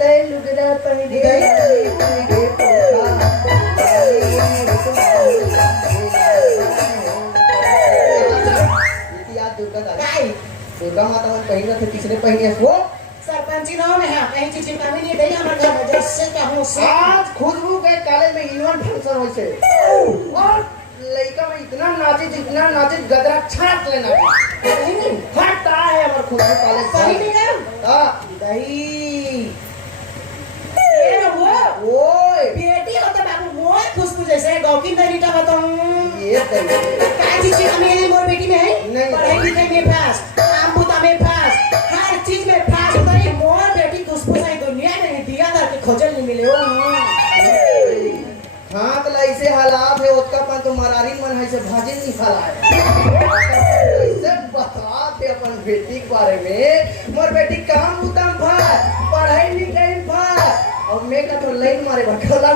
तै लुगड़ा पहने दुर्गा माता मन पहिन थे किसने पहनी है वो सरपंची नाव में है कहीं चीज का भी नहीं दे हमारे घर में जैसे कहूं से आज खुशबू के कॉलेज में इनवन फंक्शन होई से और लड़का में इतना नाचे गदरा छाट लेना फटता है हमारे खुशबू कॉलेज सही नहीं है हां दही ये वो ओए बेटी होता बाबू मोर खुशबू जैसे गौकी दरीटा बताऊं ये दही काय चीज का मेरी मोर बेटी में है नहीं पढ़ाई लिखाई में पास काम बुता में पास हर चीज में पास होता है मोर बेटी खुशबू से दुनिया में दिया था कि खोजल नहीं मिले हो हाँ तो ऐसे हालात है उसका पर तो मरारी मन है से भाजी नहीं खाला है ऐसे बता थे अपन बेटी के बारे में मोर बेटी काम उतम भा पढ़ाई लिखाई भा और मैं का तो लाइन मारे भटकला